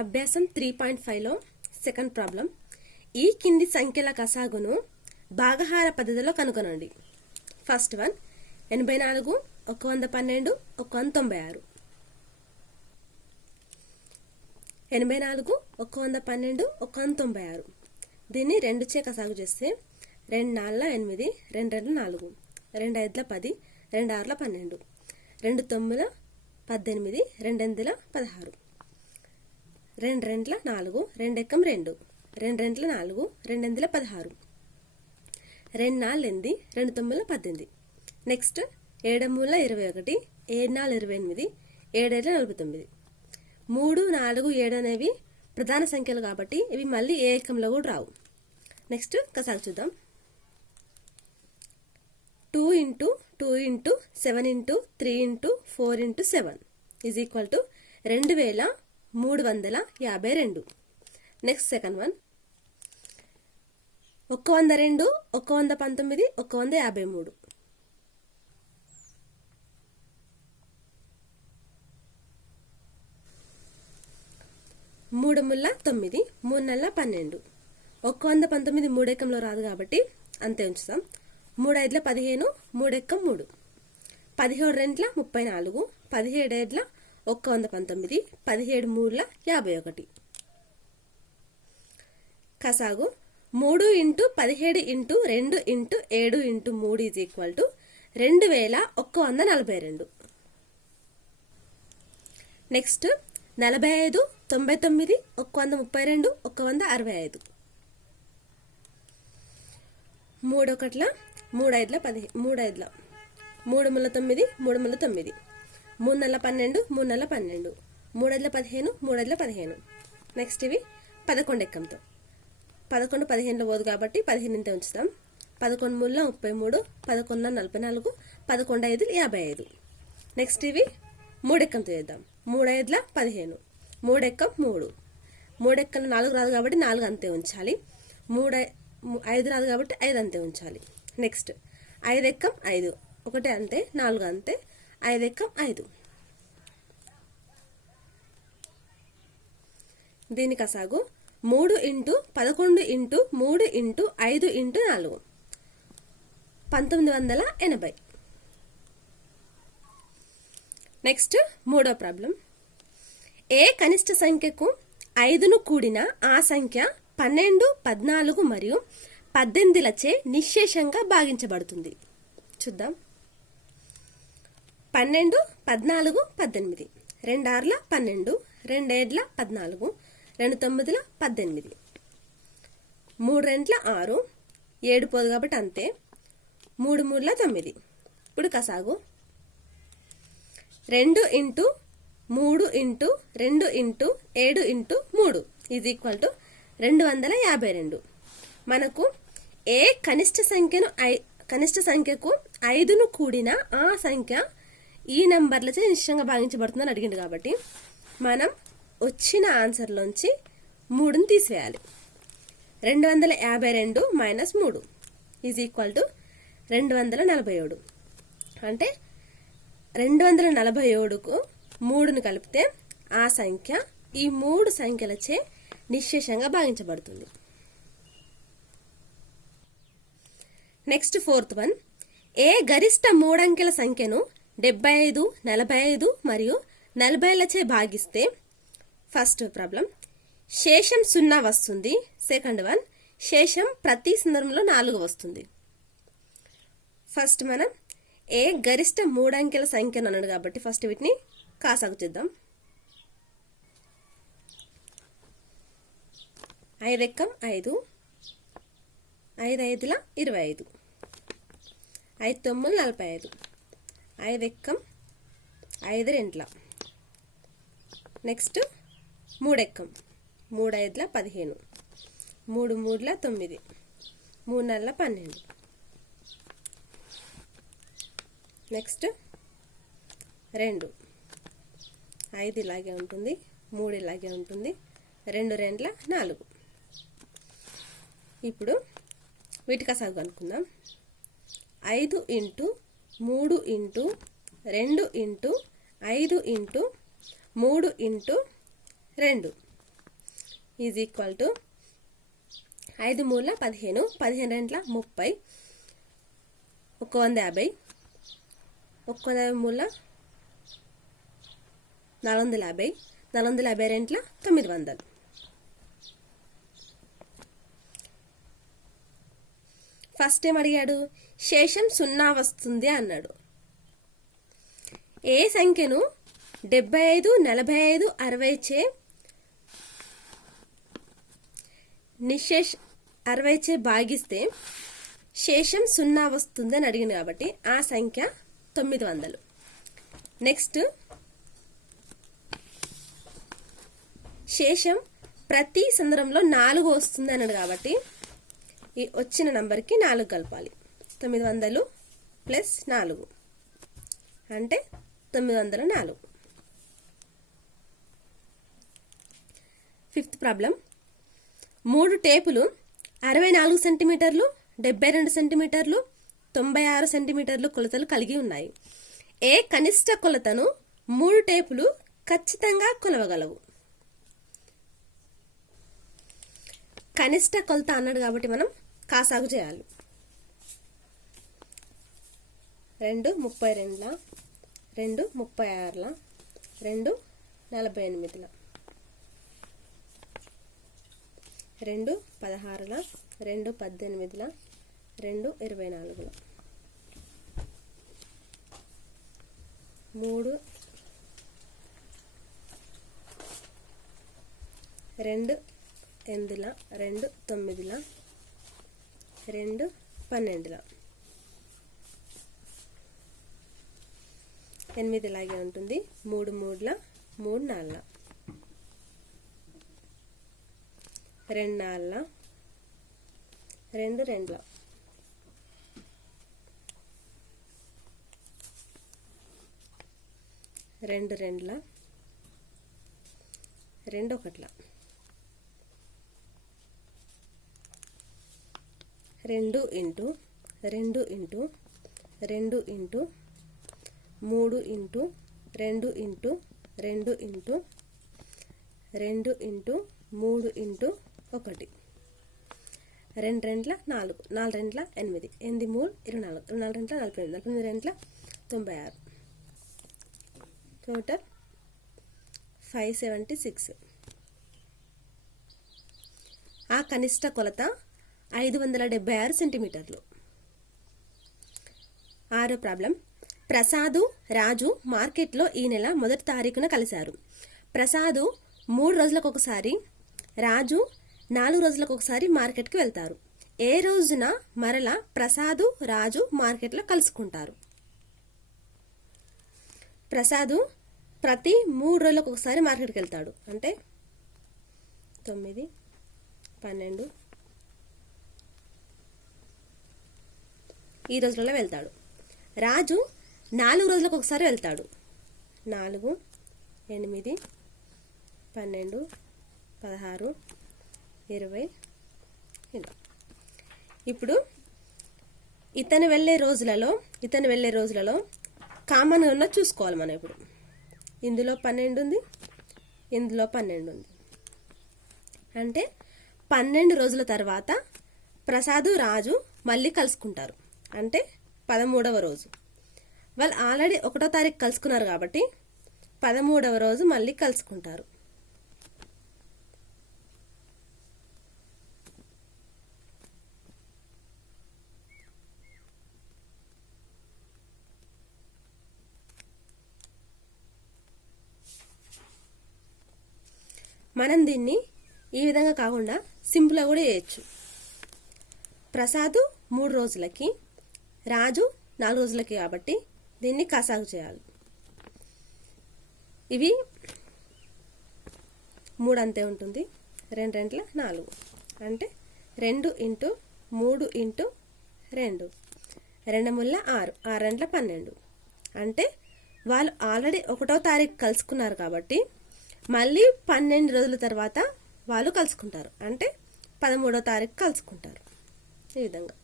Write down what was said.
అభ్యాసం 3.5లో second problem. ఈ కింది సంఖ్యల కసాగును భాగహార పద్ధతిలో కనుగొనండి. First one 84, 112, 196. 84, 112, 196. దీన్ని 2 చే కసాగు చేస్తే 2 4 8, 2 2 4, 2 5 10, 2 6 12, 2 9 18, 2 8 16, 2 2 4, 2 ఎక్కం 2, 2 2 4, 2 8 16, 2 4 8, 2 9 18. నెక్స్ట్ 7 3 21, 7 4 28, 7 5 49. 3 4 7 అనేవి ప్రధాన సంఖ్యలు కాబట్టి ఇవి మళ్ళీ ఏ ఏకంలో కూడా రావు. నెక్స్ట్ కసాగు చూద్దాం. 2 into 2 into 7 into 3 into 4 into 7 is equal to 2352. Next second one 102, 119, 153. 3 ముళ్ళ 9, 3 నెలల 12. 119 3 ఎక్కంలో రాదు కాబట్టి అంతే ఉంచుతాం. 3 5 15, 3 ఎక్కం 3. 17 2 34, 17 5 119, 17 3 51. కసాగు 3 into 17 into 2 into 7 into 3 is equal to 2142. Next 45, 99, 132, 165. 3 1 3 5 10, 3 5 3 ముళ్ళ 9, 3 ముళ్ళ 9, 3 నెలల 12, 3 నెలల 12, 3 5 15, 3 5 15. నెక్స్ట్ ఇవి 11 ఎక్కంతో 11 15లో పోదు కాబట్టి 15 ఇంతే ఉంచుతాం. 11 ముళ్ళ 33, 11 44, 11 5 55. నెక్స్ట్ ఇవి 3 ఎక్కంతో చేద్దాం. 3 5 15, 3 ఎక్కం 3. 3 ఎక్కం 4 రాదు కాబట్టి 4 అంతే ఉంచాలి. 3 5 రాదు కాబట్టి 5 అంతే ఉంచాలి. నెక్స్ట్ 5 ఎక్కం 5, 1 అంతే, 4 అంతే, 5 ఎక్కం 5. దీని కసాగు 3 into 11 into 3 into 5 into 4 1980. Next మూడో ప్రాబ్లం. ఏ కనిష్ట సంఖ్యకు 5ను కూడిన ఆ సంఖ్య 12, 14 మరియు 18లచే నిశ్శేషంగా భాగించబడుతుంది. చూద్దాం. 12, 14, 18, 2 6 12, 2 7 14, 2 9 18, 3 2 6, 7 పోదు కాబట్టి అంతే, 3 3 9. ఇప్పుడు కసాగు 2 into 3 into 2 into 7 into 3 is equal to 252. మనకు ఏ కనిష్ట సంఖ్యకు 5ను కూడిన ఆ సంఖ్య ఈ నెంబర్లచే నిశ్చయంగా భాగించబడుతుందని అడిగింది కాబట్టి మనం వచ్చిన ఆన్సర్లోంచి 3ని తీసివేయాలి. 252 మైనస్ 3 ఈజ్ ఈక్వల్ టు 247. అంటే 247కు 3ను కలిపితే ఆ సంఖ్య ఈ 3 సంఖ్యలచే నిశ్శేషంగా భాగించబడుతుంది. Next fourth one. ఏ గరిష్ట 3 అంకెల సంఖ్యను 75, 45 మరియు 40లచే భాగిస్తే ఫస్ట్ ప్రాబ్లం శేషం 0 వస్తుంది. సెకండ్ వన్ శేషం ప్రతి సందర్భంలో 4 వస్తుంది. ఫస్ట్ మనం ఏ గరిష్ట 3 అంకెల సంఖ్యను అన్నాడు కాబట్టి ఫస్ట్ వీటిని కాసాగు చేద్దాం. 5 ఎక్కం 5, 5 5 25, 5 9 45, 5 ఎక్కం 5 2. నెక్స్ట్ 3 ఎక్కం 3 5 15, 3 3 9, 3 4 12. నెక్స్ట్ 2, 5 ఇలాగే ఉంటుంది, 3 ఇలాగే ఉంటుంది, 2 2 4. ఇప్పుడు వీటి కసాగు అనుకుందాం. 5 into 3 into 2 into 5 into 3 into 2 is equal to 5 మూల 15, 15 రెంట్ల 30, 150, 150 మూల 450, 450 రెంట్ల 900. ఫస్ట్ ఏం అడిగాడు? శేషం 0 వస్తుంది అన్నాడు. ఏ సంఖ్యను 75, 45, 60 చే నిశేష 60 చే భాగిస్తే శేషం 0 వస్తుంది అని అడిగింది కాబట్టి ఆ సంఖ్య 900. నెక్స్ట్ శేషం ప్రతి సందర్భంలో 4 వస్తుంది అన్నాడు కాబట్టి ఈ వచ్చిన నంబర్కి 4 కలపాలి. 900 ప్లస్ 4 అంటే 904. Fifth problem. 3 టేపులు 64 సెంటీమీటర్లు, 72 సెంటీమీటర్లు, 96 సెంటీమీటర్లు కొలతలు కలిగి ఉన్నాయి. ఏ కనిష్ట కొలతను 3 టేపులు ఖచ్చితంగా కొలవగలవు? కనిష్ట కొలత అన్నాడు కాబట్టి మనం కాసాగు చేయాలి. 2 32, 2 36, 2 48, 2 16, 2 18, 2 24, 3 2 8, 2 9, 2 12, 8 ఇలాగే ఉంటుంది. 3 3, 3 4, 2 4, 2 2, 2 2, 2 1, 2 into 2 into 2 into 3 into 2 into 2 into 2 into 3 into 1, 2 రెంట్ల 4, 4 రెంట్ల 8, 8 3 24, 24 రెంట్ల 48, 48 రెంట్ల 96, total 576. ఆ కనిష్ట కొలత 576 సెంటీమీటర్లు. 6వ ప్రాబ్లం. ప్రసాదు, రాజు మార్కెట్లో ఈ నెల 1వ తారీఖున కలిశారు. ప్రసాదు 3 రోజులకు ఒకసారి, రాజు 4 రోజులకు ఒకసారి మార్కెట్కి వెళ్తారు. ఏ రోజున మరలా ప్రసాదు, రాజు మార్కెట్లో కలుసుకుంటారు? ప్రసాదు ప్రతి 3 రోజులకు ఒకసారి మార్కెట్కి వెళ్తాడు. అంటే 9, 12 ఈ రోజులలో వెళ్తాడు. రాజు 4 రోజులకు ఒకసారి వెళ్తాడు. 4, 8, 12, 16, 20 ఇలా. ఇప్పుడు ఇతను వెళ్ళే రోజులలో కామన్గా ఉన్న చూసుకోవాలి మనం. ఇప్పుడు ఇందులో 12 ఉంది, ఇందులో 12 ఉంది. అంటే 12 రోజుల తర్వాత ప్రసాదు, రాజు మళ్ళీ కలుసుకుంటారు. అంటే 13వ రోజు. వాళ్ళు ఆల్రెడీ 1వ తారీఖు కలుసుకున్నారు కాబట్టి 13వ రోజు మళ్ళీ కలుసుకుంటారు. మనం దీన్ని ఈ విధంగా కాకుండా సింపుల్గా కూడా చేయొచ్చు. ప్రసాదు 3 రోజులకి, రాజు 4 రోజులకి కాబట్టి దీన్ని కాసాగు చేయాలి. ఇవి 3 అంతే ఉంటుంది. 2 రెంట్ల 4 అంటే 2 ఇంటూ 3 ఇంటూ 2, 2 ముళ్ళ 6, 6 రెంట్ల 12. అంటే వాళ్ళు ఆల్రెడీ 1వ తారీఖు కలుసుకున్నారు కాబట్టి మళ్ళీ 12 రోజుల తర్వాత వాళ్ళు కలుసుకుంటారు. అంటే 13వ తారీఖు కలుసుకుంటారు. ఈ విధంగా.